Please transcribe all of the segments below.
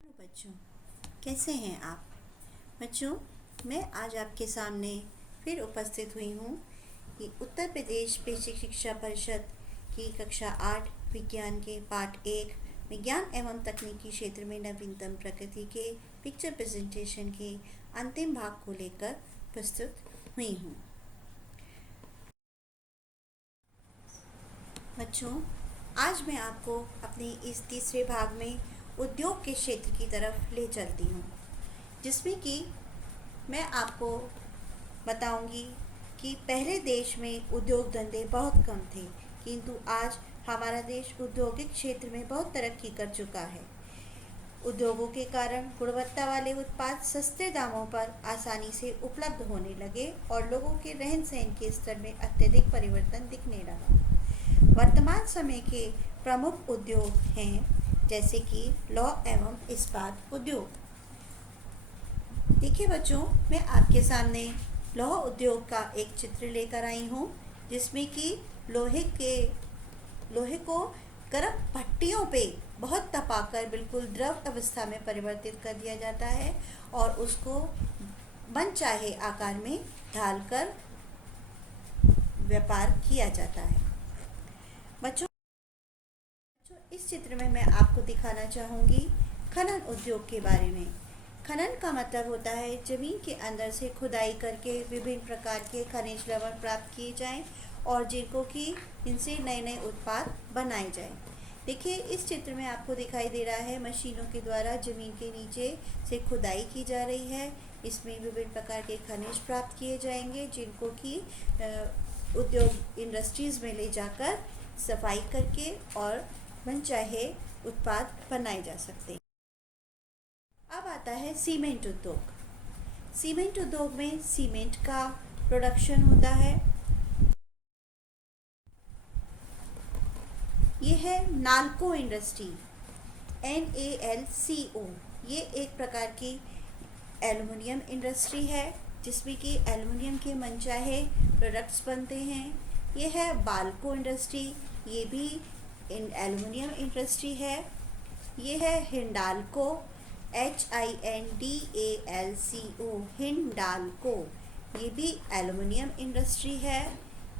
Hello बच्चों, कैसे हैं आप? बच्चों, मैं आज आपके सामने फिर उपस्थित हुई हूँ कि उत्तर प्रदेश बेसिक शिक्षा परिषद की कक्षा 8 विज्ञान के पाठ 1 विज्ञान एवं तकनीकी क्षेत्र में नवीनतम प्रगति के पिक्चर प्रेजेंटेशन के अंतिम भाग को लेकर प्रस्तुत हुई हूँ। बच्चों, आज मैं आपको अपने इस तीसरे भाग में उद्योग के क्षेत्र की तरफ ले चलती हूँ, जिसमें कि मैं आपको बताऊंगी कि पहले देश में उद्योग धंधे बहुत कम थे, किंतु आज हमारा देश औद्योगिक क्षेत्र में बहुत तरक्की कर चुका है। उद्योगों के कारण गुणवत्ता वाले उत्पाद सस्ते दामों पर आसानी से उपलब्ध होने लगे और लोगों के रहन सहन के स्तर में अत्यधिक परिवर्तन दिखने लगा। वर्तमान समय के प्रमुख उद्योग हैं जैसे कि लौह एवं इस्पात उद्योग। देखिए बच्चों, मैं आपके सामने लौह उद्योग का एक चित्र लेकर आई हूँ, जिसमें कि लोहे को गर्म भट्टियों पे बहुत तपाकर बिल्कुल द्रव अवस्था में परिवर्तित कर दिया जाता है और उसको मनचाहे आकार में ढालकर व्यापार किया जाता है। बच्चों, इस चित्र में मैं आपको दिखाना चाहूँगी खनन उद्योग के बारे में। खनन का मतलब होता है जमीन के अंदर से खुदाई करके विभिन्न प्रकार के खनिज लवण प्राप्त किए जाएं और इनसे नए नए उत्पाद बनाए जाएं। देखिए, इस चित्र में आपको दिखाई दे रहा है मशीनों के द्वारा जमीन के नीचे से खुदाई की जा रही है। इसमें विभिन्न प्रकार के खनिज प्राप्त किए जाएंगे, जिनको कि उद्योग इंडस्ट्रीज़ में ले जाकर सफाई करके और मनचाहे उत्पाद बनाए जा सकते हैं। अब आता है सीमेंट उद्योग। सीमेंट उद्योग में सीमेंट का प्रोडक्शन होता है। ये है नाल्को इंडस्ट्री, NALCO। ये एक प्रकार की एल्युमिनियम इंडस्ट्री है, जिसमें कि एल्युमिनियम के मनचाहे प्रोडक्ट्स बनते हैं। ये है बाल्को इंडस्ट्री, ये भी एल्युमिनियम इंडस्ट्री है। ये है हिंडाल्को, HINDALCO, हिंडाल्को, ये भी एल्युमिनियम इंडस्ट्री है।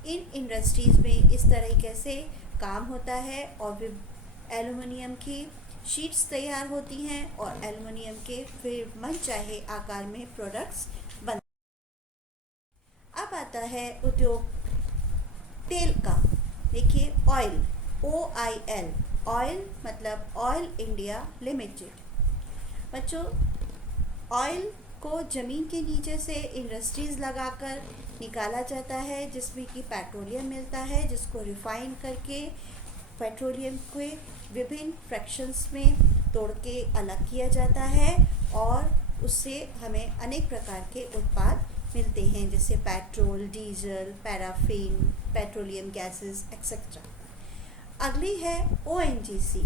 इन इंडस्ट्रीज़ में इस तरीके से काम होता है और एल्युमिनियम की शीट्स तैयार होती हैं और एल्युमिनियम के फिर मनचाहे आकार में प्रोडक्ट्स बनते हैं। अब आता है उद्योग तेल का। देखिए, ऑयल, OIL, ऑयल मतलब ऑयल इंडिया लिमिटेड। बच्चों, ऑयल को ज़मीन के नीचे से इंडस्ट्रीज़ लगाकर निकाला जाता है, जिसमें कि पेट्रोलियम मिलता है, जिसको रिफ़ाइन करके पेट्रोलियम के विभिन्न फ्रैक्शंस में तोड़ के अलग किया जाता है और उससे हमें अनेक प्रकार के उत्पाद मिलते हैं, जैसे petrol, diesel, paraffin, petroleum gases etcetera. अगली है ONGC।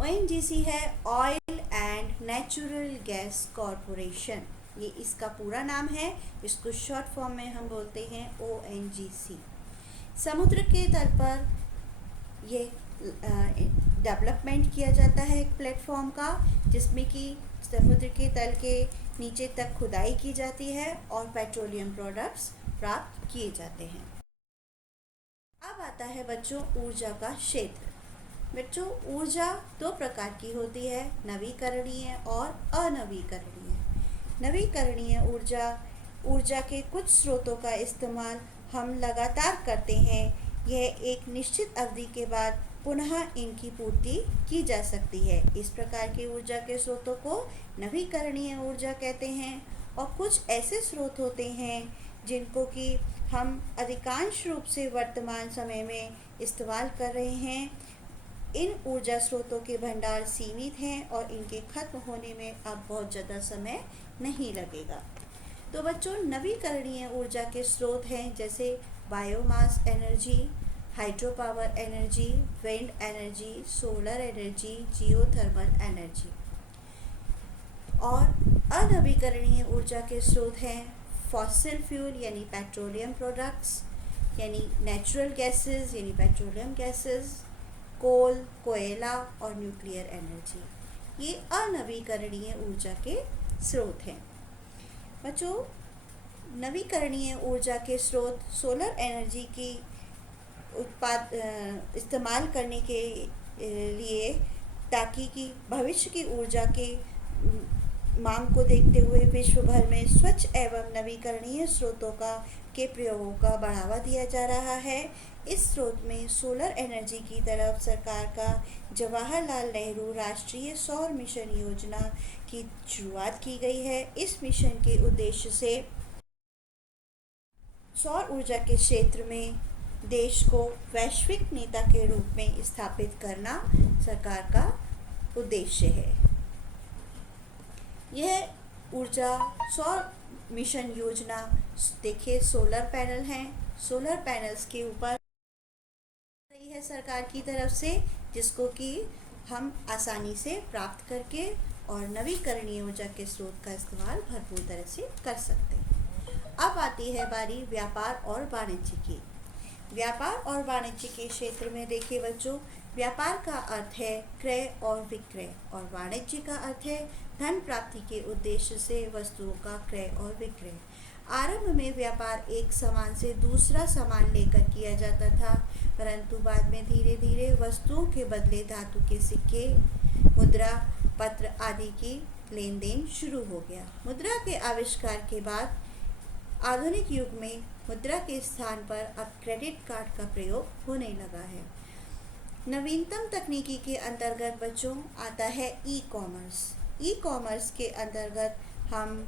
ONGC है oil and natural gas corporation. ये इसका पूरा नाम है, इसको शॉर्ट फॉर्म में हम बोलते हैं ONGC। समुद्र के तल पर ये डेवलपमेंट किया जाता है एक प्लेटफॉर्म का, जिसमें कि समुद्र के तल के नीचे तक खुदाई की जाती है और पेट्रोलियम प्रोडक्ट्स प्राप्त किए जाते हैं। अब आता है बच्चों ऊर्जा का क्षेत्र। बच्चों, ऊर्जा दो प्रकार की होती है, नवीकरणीय और अनवीकरणीय। नवीकरणीय ऊर्जा के कुछ स्रोतों का इस्तेमाल हम लगातार करते हैं। यह एक निश्चित अवधि के बाद पुनः इनकी पूर्ति की जा सकती है। इस प्रकार की ऊर्जा के स्रोतों को नवीकरणीय ऊर्जा कहते हैं। और कुछ ऐसे स्रोत होते हैं जिनको कि हम अधिकांश रूप से वर्तमान समय में इस्तेमाल कर रहे हैं। इन ऊर्जा स्रोतों के भंडार सीमित हैं और इनके खत्म होने में अब बहुत ज़्यादा समय नहीं लगेगा। तो बच्चों, नवीकरणीय ऊर्जा के स्रोत हैं जैसे biomass energy, hydro power energy, wind energy, solar energy, geothermal energy. और अनवीकरणीय ऊर्जा के स्रोत हैं फॉसिल फ्यूल यानी पेट्रोलियम प्रोडक्ट्स, यानी नेचुरल गैसेस यानी पेट्रोलियम गैसेस, कोल, कोयला और न्यूक्लियर एनर्जी। ये अनवीकरणीय ऊर्जा के स्रोत हैं। बच्चों, नवीकरणीय ऊर्जा के स्रोत सोलर एनर्जी की इस्तेमाल करने के लिए, ताकि कि भविष्य की ऊर्जा के मांग को देखते हुए विश्व भर में स्वच्छ एवं नवीकरणीय स्रोतों के प्रयोगों का बढ़ावा दिया जा रहा है। इस स्रोत में सोलर एनर्जी की तरफ सरकार का जवाहरलाल नेहरू राष्ट्रीय सौर मिशन योजना की शुरुआत की गई है। इस मिशन के उद्देश्य से सौर ऊर्जा के क्षेत्र में देश को वैश्विक नेता के रूप में स्थापित करना सरकार का उद्देश्य है। यह ऊर्जा सौर मिशन योजना, देखिए सोलर पैनल हैं, सोलर पैनल्स के ऊपर रही है सरकार की तरफ से, जिसको कि हम आसानी से प्राप्त करके और नवीकरणीय ऊर्जा के स्रोत का इस्तेमाल भरपूर तरह से कर सकते हैं। अब आती है बारी व्यापार और वाणिज्य की। व्यापार और वाणिज्य के क्षेत्र में देखिए बच्चों, व्यापार का अर्थ है क्रय और विक्रय, और वाणिज्य का अर्थ है धन प्राप्ति के उद्देश्य से वस्तुओं का क्रय और विक्रय। आरंभ में व्यापार एक सामान से दूसरा सामान लेकर किया जाता था, परंतु बाद में धीरे धीरे वस्तुओं के बदले धातु के सिक्के, मुद्रा, पत्र आदि की लेन देन शुरू हो गया। मुद्रा के आविष्कार के बाद आधुनिक युग में मुद्रा के स्थान पर अब क्रेडिट कार्ड का प्रयोग होने लगा है। नवीनतम तकनीकी के अंतर्गत बच्चों आता है ई कॉमर्स। ई कॉमर्स के अंतर्गत हम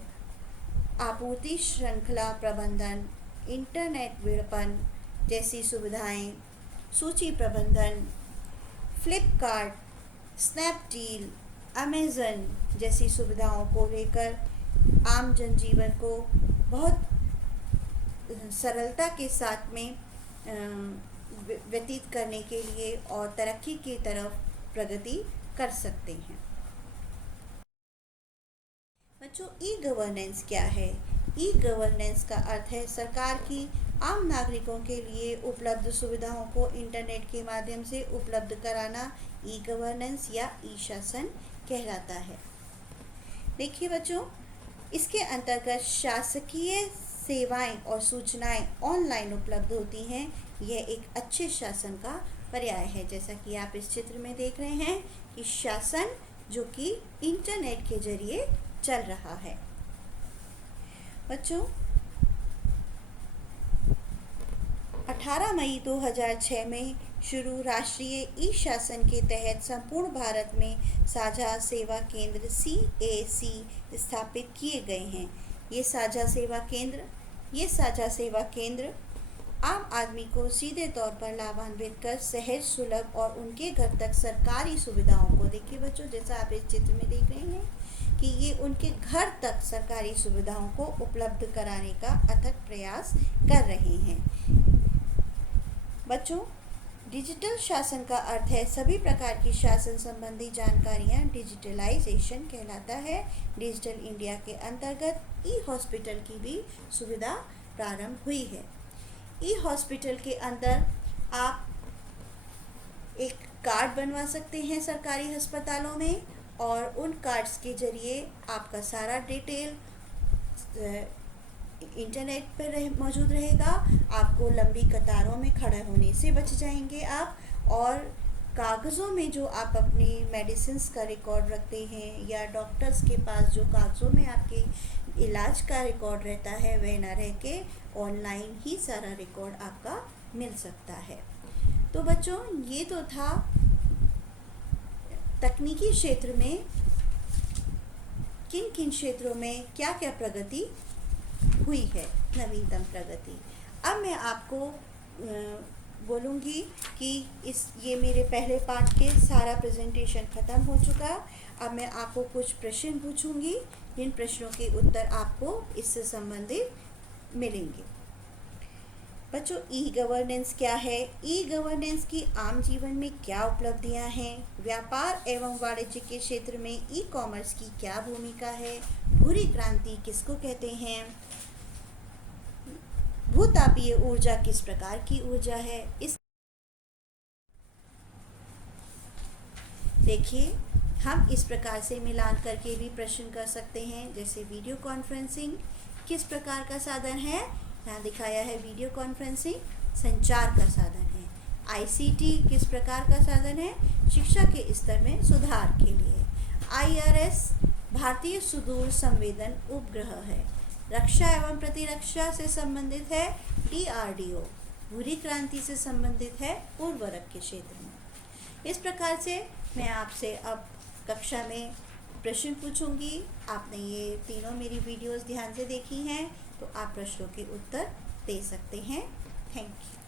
आपूर्ति श्रृंखला प्रबंधन, इंटरनेट विपणन जैसी सुविधाएं, सूची प्रबंधन, फ्लिपकार्ट, स्नैपडील, अमेज़न जैसी सुविधाओं को लेकर आम जनजीवन को बहुत सरलता के साथ में व्यतीत करने के लिए और तरक्की की तरफ प्रगति कर सकते हैं। बच्चों, ई गवर्नेंस क्या है? ई गवर्नेंस का अर्थ है सरकार की आम नागरिकों के लिए उपलब्ध सुविधाओं को इंटरनेट के माध्यम से उपलब्ध कराना ई गवर्नेंस या ई शासन कहलाता है। देखिए बच्चों, इसके अंतर्गत शासकीय सेवाएं और सूचनाएं ऑनलाइन उपलब्ध होती हैं। यह एक अच्छे शासन का पर्याय है, जैसा कि आप इस चित्र में देख रहे हैं कि शासन जो कि इंटरनेट के जरिए चल रहा है। बच्चों, 18 मई 2006 में शुरू राष्ट्रीय ई शासन के तहत संपूर्ण भारत में साझा सेवा केंद्र CAC स्थापित किए गए हैं। ये साझा सेवा केंद्र आम आदमी को सीधे तौर पर लाभान्वित कर सहज, सुलभ और उनके घर तक सरकारी सुविधाओं को, देखिए बच्चों जैसा आप इस चित्र में देख रहे हैं कि ये उनके घर तक सरकारी सुविधाओं को उपलब्ध कराने का अथक प्रयास कर रहे हैं। बच्चों, डिजिटल शासन का अर्थ है सभी प्रकार की शासन संबंधी जानकारियाँ डिजिटलाइजेशन कहलाता है। डिजिटल इंडिया के अंतर्गत ई हॉस्पिटल की भी सुविधा प्रारंभ हुई है। ई हॉस्पिटल के अंदर आप एक कार्ड बनवा सकते हैं सरकारी अस्पतालों में, और उन कार्ड्स के जरिए आपका सारा डिटेल इंटरनेट पर मौजूद रहेगा। आपको लंबी कतारों में खड़े होने से बच जाएंगे आप, और कागज़ों में जो आप अपनी मेडिसिन्स का रिकॉर्ड रखते हैं या डॉक्टर्स के पास जो कागज़ों में आपके इलाज का रिकॉर्ड रहता है, वह ना रह के ऑनलाइन ही सारा रिकॉर्ड आपका मिल सकता है। तो बच्चों, ये तो था तकनीकी क्षेत्र में किन किन क्षेत्रों में क्या क्या प्रगति हुई है, नवीनतम प्रगति। अब मैं आपको बोलूँगी कि ये मेरे पहले पार्ट के सारा प्रेजेंटेशन ख़त्म हो चुका। अब मैं आपको कुछ प्रश्न पूछूंगी, जिन प्रश्नों के उत्तर आपको इससे संबंधित मिलेंगे। बच्चों, ई गवर्नेंस क्या है? ई गवर्नेंस की आम जीवन में क्या उपलब्धियां हैं? व्यापार एवं वाणिज्य के क्षेत्र में ई कॉमर्स की क्या भूमिका है? भूरी क्रांति किसको कहते हैं? भूतापीय ऊर्जा किस प्रकार की ऊर्जा है? इस देखिए, हम इस प्रकार से मिलान करके भी प्रश्न कर सकते हैं, जैसे वीडियो कॉन्फ्रेंसिंग किस प्रकार का साधन है। यहाँ दिखाया है वीडियो कॉन्फ्रेंसिंग संचार का साधन है। आईसीटी किस प्रकार का साधन है, शिक्षा के स्तर में सुधार के लिए। आईआरएस भारतीय सुदूर संवेदन उपग्रह है। रक्षा एवं प्रतिरक्षा से संबंधित है। डीआरडीओ भूरी क्रांति से संबंधित है, उर्वरक के क्षेत्र में। इस प्रकार से मैं आपसे अब कक्षा में प्रश्न पूछूंगी। आपने ये तीनों मेरी वीडियोस ध्यान से देखी हैं, तो आप प्रश्नों के उत्तर दे सकते हैं। Thank you.